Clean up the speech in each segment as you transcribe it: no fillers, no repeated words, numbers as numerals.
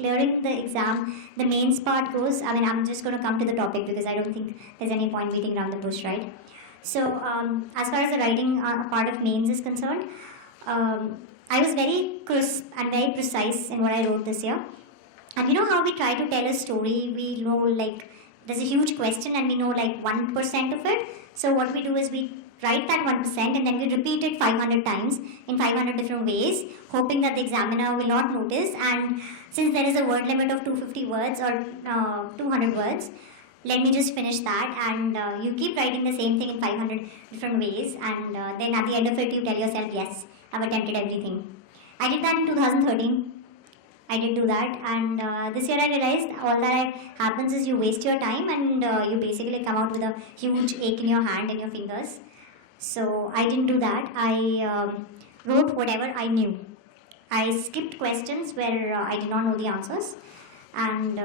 clearing the exam, the mains part goes, I mean, I'm just going to come to the topic because I don't think there's any point beating around the bush, right? So, as far as the writing part of mains is concerned, I was very crisp and very precise in what I wrote this year. And you know how we try to tell a story, we know like there's a huge question and we know like 1% of it. So what we do is we write that 1% and then we repeat it 500 times in 500 different ways, hoping that the examiner will not notice. And since there is a word limit of 250 words or 200 words, let me just finish that, and you keep writing the same thing in 500 different ways, and then at the end of it you tell yourself, yes, I've attempted everything. I did that in 2013. I did do that, and this year I realized all that happens is you waste your time and you basically come out with a huge ache in your hand and your fingers. So I didn't do that. I wrote whatever I knew. I skipped questions where I did not know the answers, and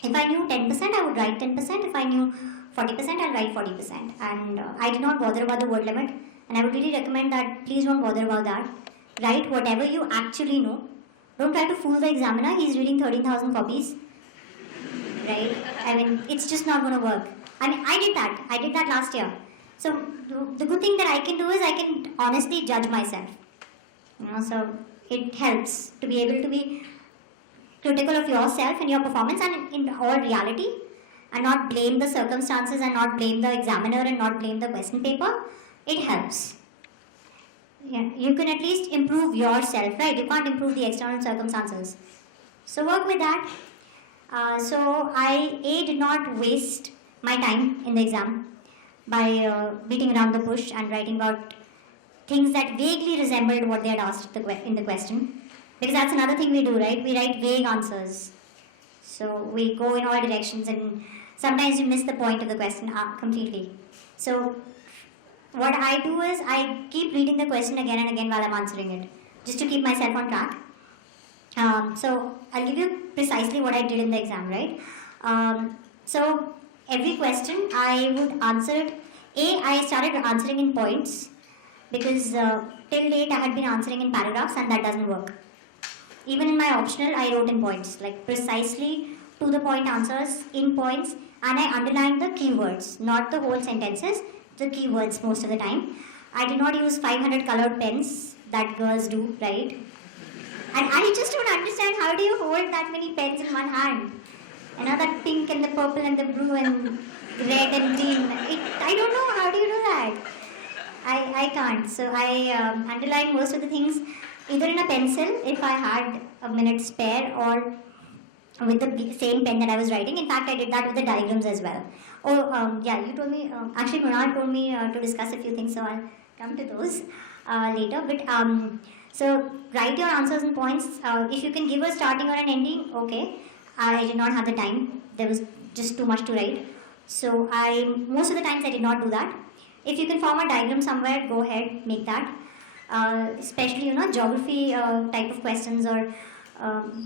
if I knew 10%, I would write 10%. If I knew 40%, I'll write 40%. And I did not bother about the word limit, and I would really recommend that please don't bother about that. Write whatever you actually know. Don't try to fool the examiner. He's reading 13,000 copies, right? I mean, it's just not going to work. I mean, I did that. I did that last year. So the good thing that I can do is I can honestly judge myself. So it helps to be able to be critical of yourself and your performance and in all reality, and not blame the circumstances and not blame the examiner and not blame the question paper. It helps. Yeah, you can at least improve yourself, right? You can't improve the external circumstances. So work with that. So I did not waste my time in the exam by beating around the bush and writing about things that vaguely resembled what they had asked in the question. Because that's another thing we do, right? We write vague answers. So we go in all directions and sometimes you miss the point of the question completely. So what I do is I keep reading the question again and again while I'm answering it, just to keep myself on track. So I'll give you precisely what I did in the exam, right? So every question I would answer it. I started answering in points because till date I had been answering in paragraphs and that doesn't work. Even in my optional, I wrote in points, like precisely to the point answers in points, and I underlined the keywords, not the whole sentences, the keywords most of the time. I did not use 500 colored pens that girls do, right? And I just don't understand, how do you hold that many pens in one hand? You know, that pink and the purple and the blue and red and green. I don't know, how do you do that? I can't. So I underlined most of the things either in a pencil if I had a minute spare, or with the same pen that I was writing. In fact, I did that with the diagrams as well. Oh, yeah, you told me, actually Kunal told me to discuss a few things, so I'll come to those later. But so write your answers in points. If you can give a starting or an ending, okay. I did not have the time. There was just too much to write. So most of the times I did not do that. If you can form a diagram somewhere, go ahead, make that. Especially, geography type of questions, or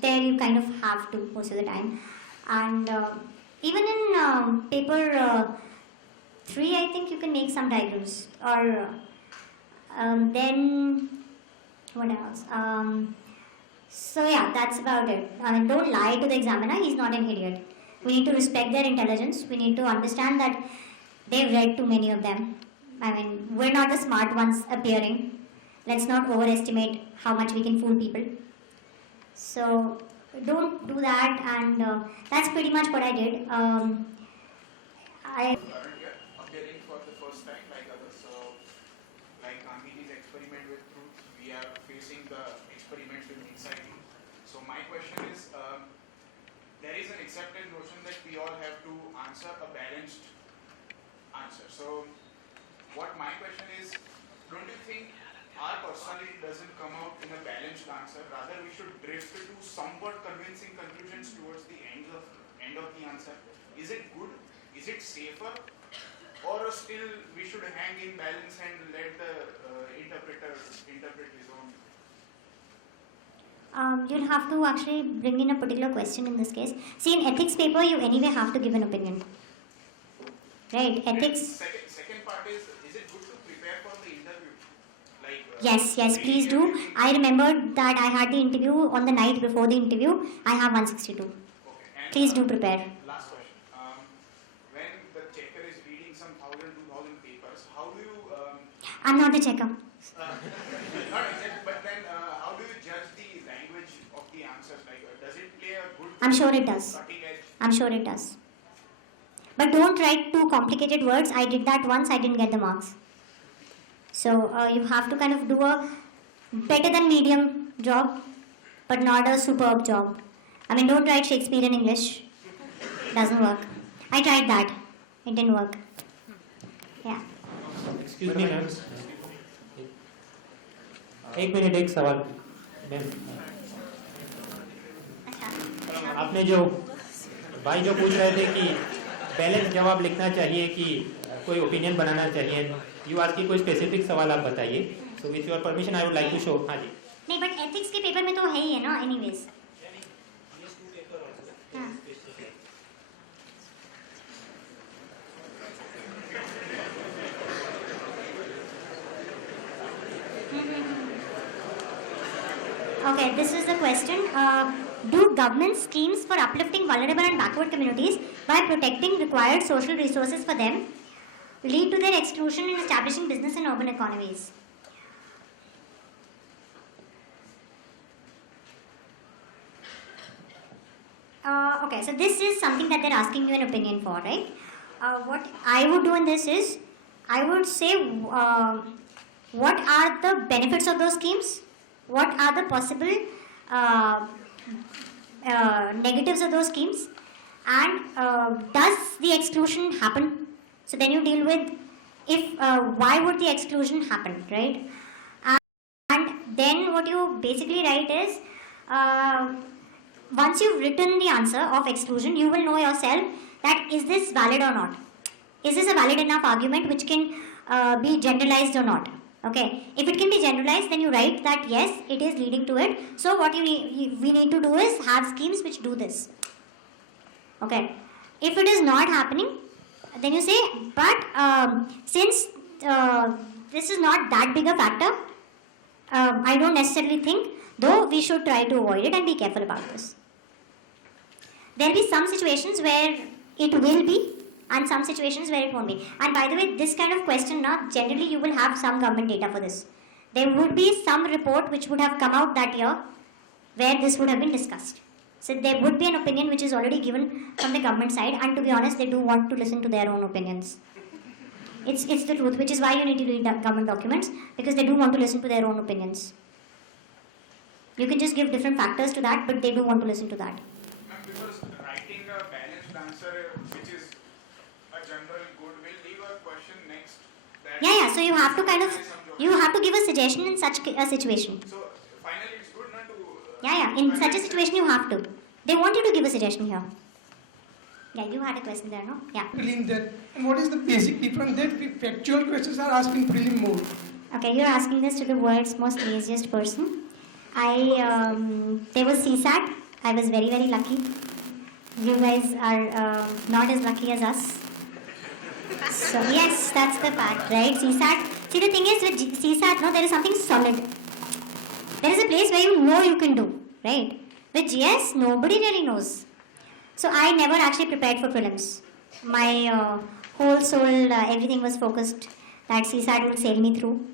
there you kind of have to most of the time. And even in paper 3, I think you can make some diagrams. Or then, what else? So yeah, that's about it. I mean, don't lie to the examiner, he's not an idiot. We need to respect their intelligence. We need to understand that they've read too many of them. I mean, we're not the smart ones appearing. Let's not overestimate how much we can fool people. So don't do that, and that's pretty much what I did. Appearing for the first time like others. So, like Gandhi's experiment with truth, we are facing the experiments with anxiety. So my question is, there is an accepted notion that we all have to answer a balanced answer. So what my question is, don't you think our personality doesn't come out in a balanced answer? Rather, we should drift to somewhat convincing conclusions towards the end of the answer. Is it good? Is it safer? Or still we should hang in balance and let the interpreter interpret his own? You'll have to actually bring in a particular question in this case. See, in ethics paper, you anyway have to give an opinion. Right? Ethics. Second part is it good to prepare for the interview? Like Yes, please do. I remembered that I had the interview on the night before the interview. I have 162. Okay. And Please do prepare. last question. When the checker is reading some 1,000, 2,000 papers, how do you I'm not the checker. not exact, but then how do you judge the language of the answers? Like, does it play a good I'm sure it does. cutting edge? I'm sure it does. But don't write too complicated words. I did that once, I didn't get the marks. So you have to kind of do a better than medium job, but not a superb job. I mean, don't write Shakespeare in English. Doesn't work. I tried that. It didn't work. Yeah. Excuse me, ma'am. एक minute, एक सवाल ma'am, आपने जो भाई जो पूछ रहे थे कि बैलेंस जवाब लिखना चाहिए कि कोई ओपिनियन बनाना चाहिए, यू आस्क की कोई स्पेसिफिक सवाल आप बताइए. So with your permission I would like to show. हाँ जी. नहीं, बट एथिक्स के पेपर में तो है ही है ना, anyways. Okay, this is the question. Do government schemes for uplifting vulnerable and backward communities by protecting required social resources for them lead to their exclusion in establishing business in urban economies? Okay, so this is something that they're asking you an opinion for, right? What I would do in this is, I would say, what are the benefits of those schemes? What are the possible negatives of those schemes? And does the exclusion happen? So then you deal with if why would the exclusion happen, right? And then what you basically write is, once you've written the answer of exclusion, you will know yourself that is this valid or not? Is this a valid enough argument which can be generalized or not? Okay, if it can be generalized, then you write that yes, it is leading to it. So what we need to do is have schemes which do this. Okay, if it is not happening, then you say, but since this is not that big a factor, I don't necessarily think, though we should try to avoid it and be careful about this. There will be some situations where it will be, and some situations where it won't be. And by the way, this kind of question, generally you will have some government data for this. There would be some report which would have come out that year where this would have been discussed. So there would be an opinion which is already given from the government side, and to be honest, they do want to listen to their own opinions. It's the truth, which is why you need to read government documents, because they do want to listen to their own opinions. You can just give different factors to that, but they do want to listen to that. Because writing a balanced answer which is a general good will leave a question next. That Yeah, so you have to kind of, you have to give a suggestion in such a situation. So finally it's good not to... Yeah, in such a situation you have to. They want you to give a suggestion here. Yeah, you had a question there, no? Yeah. Prelim that, and what is the basic difference that factual questions are asked in prelim mode? Okay, you're asking this to the world's most laziest person. There was CSAT. I was very, very lucky. You guys are not as lucky as us. So yes, that's the fact, right? CSAT. See, the thing is with CSAT, there is something solid. There is a place where you know you can do, right? With GS, nobody really knows. So I never actually prepared for prelims. My whole soul, everything was focused that CSAT would sail me through.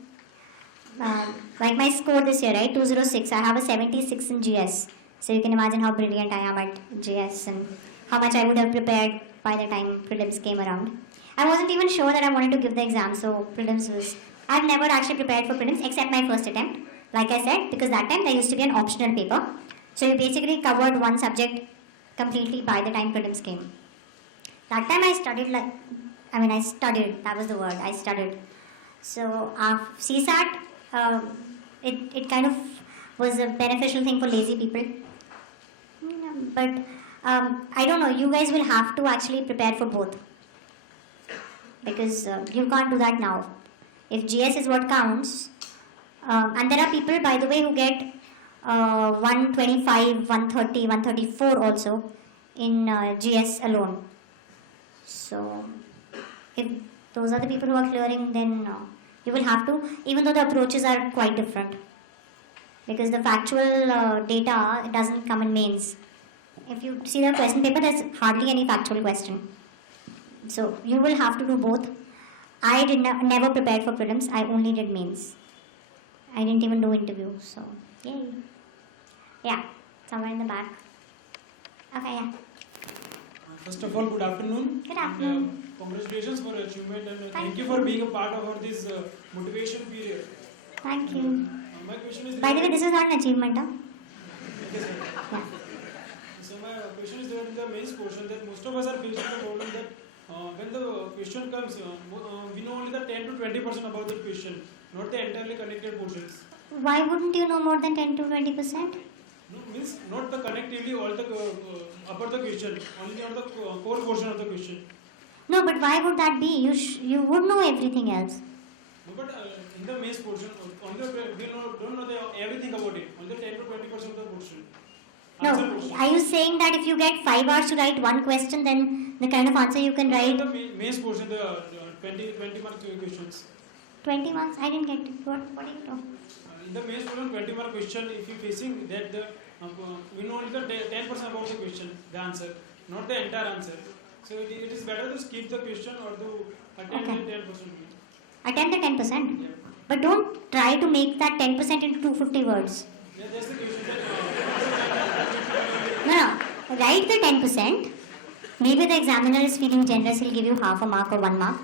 Like my score this year, right? 206. I have a 76 in GS. So you can imagine how brilliant I am at GS and how much I would have prepared by the time prelims came around. I wasn't even sure that I wanted to give the exam, so prelims was... I've never actually prepared for prelims except my first attempt. Like I said, because that time there used to be an optional paper. So you basically covered one subject completely by the time prelims came. That time I studied that was the word, I studied. So CSAT, it kind of was a beneficial thing for lazy people. But I don't know, you guys will have to actually prepare for both. Because you can't do that now. If GS is what counts, and there are people, by the way, who get 125, 130, 134 also in GS alone. So if those are the people who are clearing, then You will have to, even though the approaches are quite different, because the factual data doesn't come in mains. If you see the question paper, there's hardly any factual question. So you will have to do both. I never prepared for prelims. I only did mains. I didn't even do interviews. So yay. Yeah, somewhere in the back. Okay, yeah. First of all, good afternoon. Good afternoon. Congratulations for your achievement and Thank thank you you. for being a part of this motivation period. Thank you. My question is. By the way, this is not an achievement, huh? Yeah. So my question is regarding the mains portion that most of us are facing the problem that when the question comes, we know only the 10 to 20% about the question, not the entirely connected portions. Why wouldn't you know more than 10 to 20%? No, means not the connectively all the about the question, only on the core portion of the question. No, but why would that be? You would know everything else. No, but in the mains portion, only we don't know everything about it. Only 10 to 20% of the portion. No, Answer portion. are you saying that if you get 5 hours to write one question, then the kind of answer you can write? The mains portion, the 20 mark questions. 20 marks? I didn't get it. What are you talking? In the mains portion, 20 mark question, if you facing that we know only the 10% about the question, the answer, not the entire answer. So it is better to skip the question or to attempt Okay. the 10%. Attempt the 10%. Yeah. But don't try to make that 10% into 250 words. Yeah, that's the question. No. Write the 10%. Maybe the examiner is feeling generous, he'll give you half a mark or 1 mark.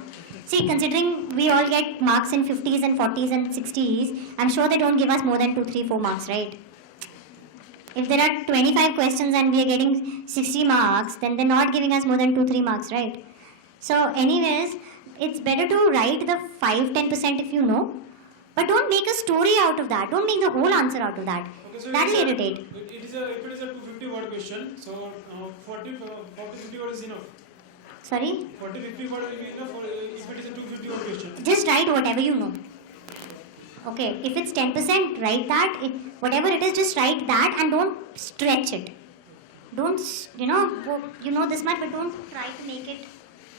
See, considering we all get marks in 50s and 40s and 60s, I'm sure they don't give us more than 2, 3, 4 marks, right? If there are 25 questions and we are getting 60 marks, then they're not giving us more than 2, 3 marks, right? So, anyways, it's better to write the 5-10% if you know, but don't make a story out of that. Don't make the whole answer out of that. Okay, so That'll irritate. if it is a 250 word question, so 40-50 word is enough. Sorry? 40-50 word will be enough for, if it is a 250 word question. Just write whatever you know. Okay, if it's 10%, write that. Whatever it is, just write that and don't stretch it. Don't, you know this much, but don't try to make it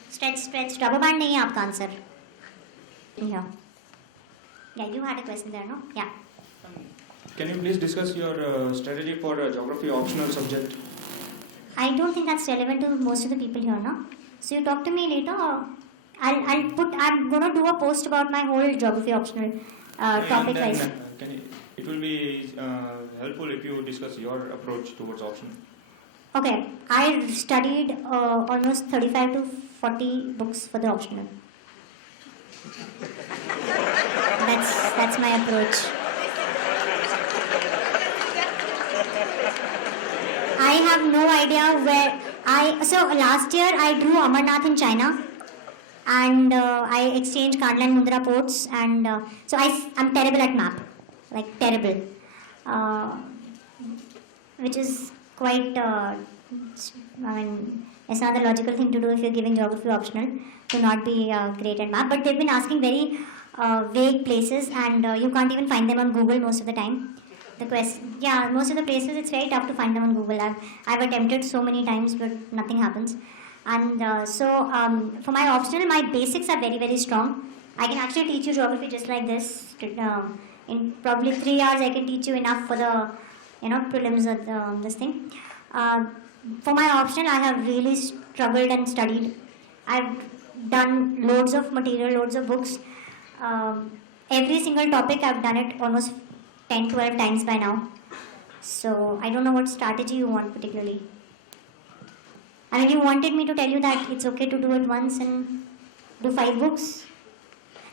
stretch. Rubber band nahi hai aapka answer. Yeah. Yeah, you had a question there, no? Yeah. Can you please discuss your strategy for a geography optional subject? I don't think that's relevant to most of the people here, no? So you talk to me later. Or I'm gonna do a post about my whole geography optional topic And wise. then, it will be helpful if you discuss your approach towards optional. Okay, I studied almost 35 to 40 books for the optional. That's my approach. I have no idea where so last year I drew Amarnath in China, and I exchanged Kandla and Mundra ports, and so I'm terrible at map, like terrible, which is quite. It's not the logical thing to do if you're giving geography optional to not be great at map. But they've been asking very vague places, and you can't even find them on Google most of the time. Most of the places it's very tough to find them on Google. I've attempted so many times, but nothing happens. And for my optional, my basics are very, very strong. I can actually teach you geography just like this. In probably 3 hours, I can teach you enough for the prelims of this thing. For my optional, I have really struggled and studied. I've done loads of material, loads of books. Every single topic, I've done it almost 10-12 times by now. So I don't know what strategy you want particularly. I mean, you wanted me to tell you that it's okay to do it once and do 5 books.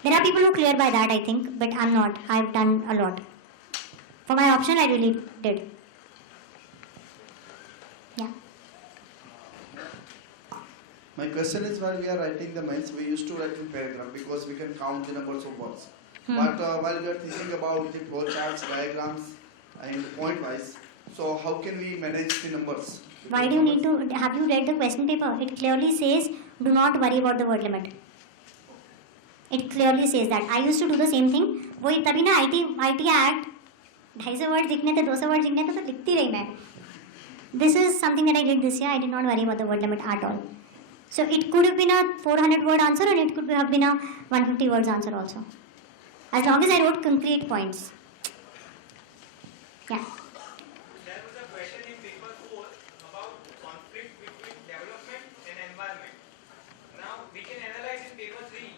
There are people who clear by that, I think, but I'm not. I've done a lot. For my optional, I really did. Yeah. My question is, while we are writing the mains, we used to write in paragraph because we can count the numbers of words. But while we are thinking about the flow charts, diagrams, and point wise, so how can we manage the numbers? Why do you need to? Have you read the question paper? It clearly says, do not worry about the word limit. It clearly says that. I used to do the same thing. वही तभी ना IT Act 250 words दिखने थे 200 words दिखने थे तो लिखती रही मैं. This is something that I did this year. I did not worry about the word limit at all. So it could have been a 400 word answer and it could have been a 150 words answer also. as long as I wrote concrete points. Yeah. There was a question in paper 4 about conflict between development and environment. Now we can analyze in paper 3.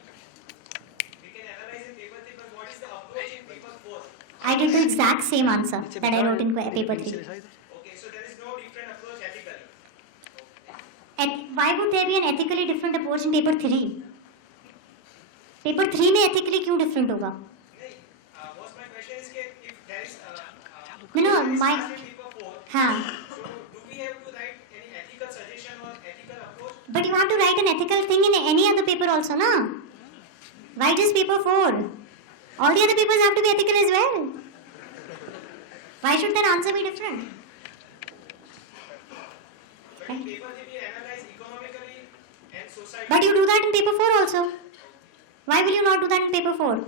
But what is the approach in paper 4? I did the exact same answer that I wrote in paper 3. Okay, so there is no different approach ethically. Why would there be an ethically different approach in paper 3? Paper 3 में ethically क्यों different होगा? Was my question is if there is No, my paper 4, हाँ. so do we have to write any ethical suggestion or ethical approach? But you have to write an ethical thing in any other paper also, na? Why just paper 4? All the other papers have to be ethical as well. Why should that answer be different? But in paper 3 we analyze economically and society. But you do that in paper 4 also. Why will you not do that in paper 4?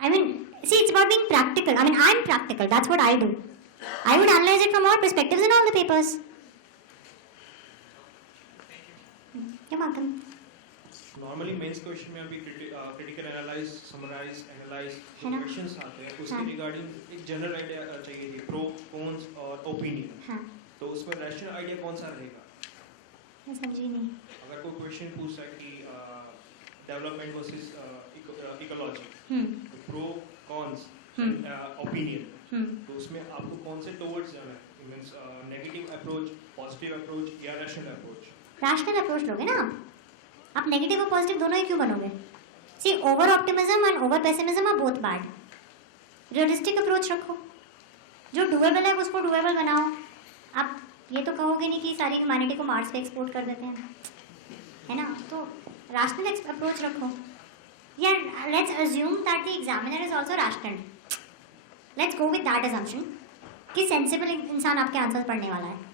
I mean, see, it's about being practical. I mean, I'm practical. That's what I do. I would analyze it from all perspectives in all the papers. You're welcome. Normally mains question में अभी critical analyse summarise analyse है ना? Questions आते हैं उसके हाँ। Regarding एक general idea चाहिए थी प्रो कॉन्स और ओपिनियन हाँ, तो उसमें रैशनल आइडिया कौन सा रहेगा मैं समझी नहीं. अगर कोई क्वेश्चन पूछता है कि डेवलपमेंट वर्सेस इकोलॉजी हम्म, प्रो कॉन्स ओपिनियन तो उसमें आपको कौन से टुवर्ड्स जाना है means negative approach positive approach या रैशनल अप्रोच रैशनल अप्रोच लोगे ना आप नेगेटिव और पॉजिटिव दोनों ही क्यों बनोगे? See over optimism and over pessimism are both bad. Realistic approach रखो, जो डुएबल है उसको डुएबल बनाओ. आप ये तो कहोगे नहीं कि सारी ह्यूमैनिटी को मार्स पे एक्सपोर्ट कर देते हैं, है ना? तो रैशनल अप्रोच रखो. या let's assume that the examiner is also rational. Let's go with that assumption कि सेंसिबल इंसान आपके आंसर पढ़ने वाला है.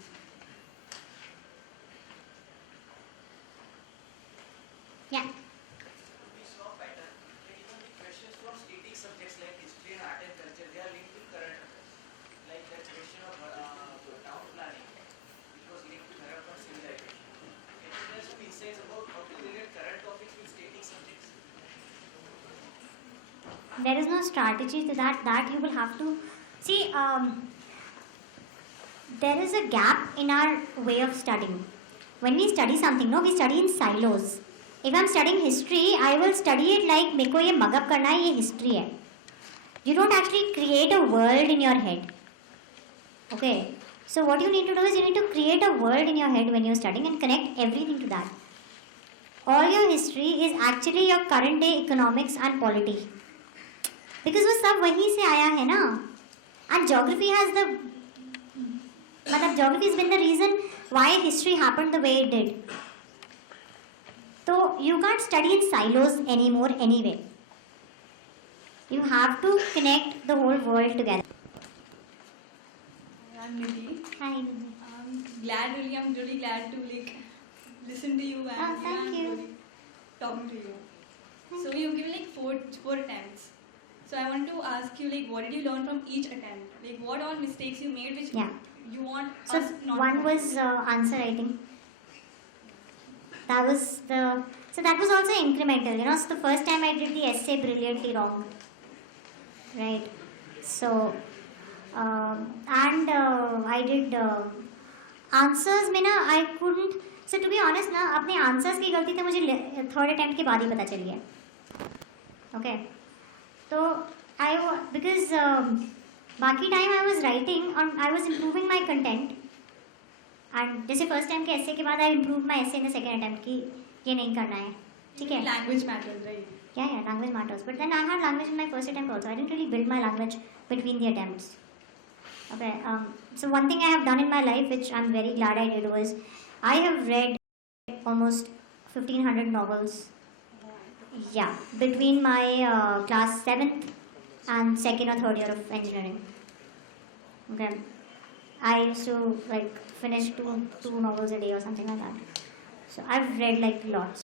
Yeah. We saw a pattern that even the questions from static subjects like history and art and culture, they are linked to current affairs. Like that question of town planning, which was linked to Harappan civilization. Can you tell some insights about how to relate current topics with static subjects? There is no strategy to that you will have to see. There is a gap in our way of studying. When we study something, we study in silos. If I'm studying history, I will study it like मेरे को ये mug up करना है, ये history है. You don't actually create a world in your head. Okay. So what you need to do is you need to create a world in your head when you're studying and connect everything to that. All your history is actually your current day economics and polity. Because वो सब वहीं से आया है ना. And geography has the मतलब geography has been the reason why history happened the way it did. So you can't study in silos anymore anyway. You have to connect the whole world together. I'm Nidhi. Hi, Nidhi. I'm really glad to listen to you and thank you. really talking to you. So you've given four attempts. So I want to ask you what did you learn from each attempt? What all mistakes you made which you want So us not one to was answer writing. That was also incremental, So the first time I did the essay brilliantly wrong, right? So I did answers में ना I couldn't. So to be honest ना अपने answers की गलती तो मुझे third attempt के बाद ही पता चली है. Okay. So because बाकी time I was writing and I was improving my content. And जैसे फर्स्ट टाइम के ऐसे के बाद आई इम्प्रूव माई ऐसे इन द सेकेंड अटेम्प्ट कि ये नहीं करना है, ठीक है? language matters, right? Yeah, language matters. But then I had language in my first attempt also. I didn't really build my language between the attempts. Okay. So one thing I have done in my life, which I'm very glad I did, was I have read almost 1,500 novels. Yeah, between my class 7th and 2nd or 3rd year of engineering. Okay. I used to finish two novels a day or something like that. So I've read lots.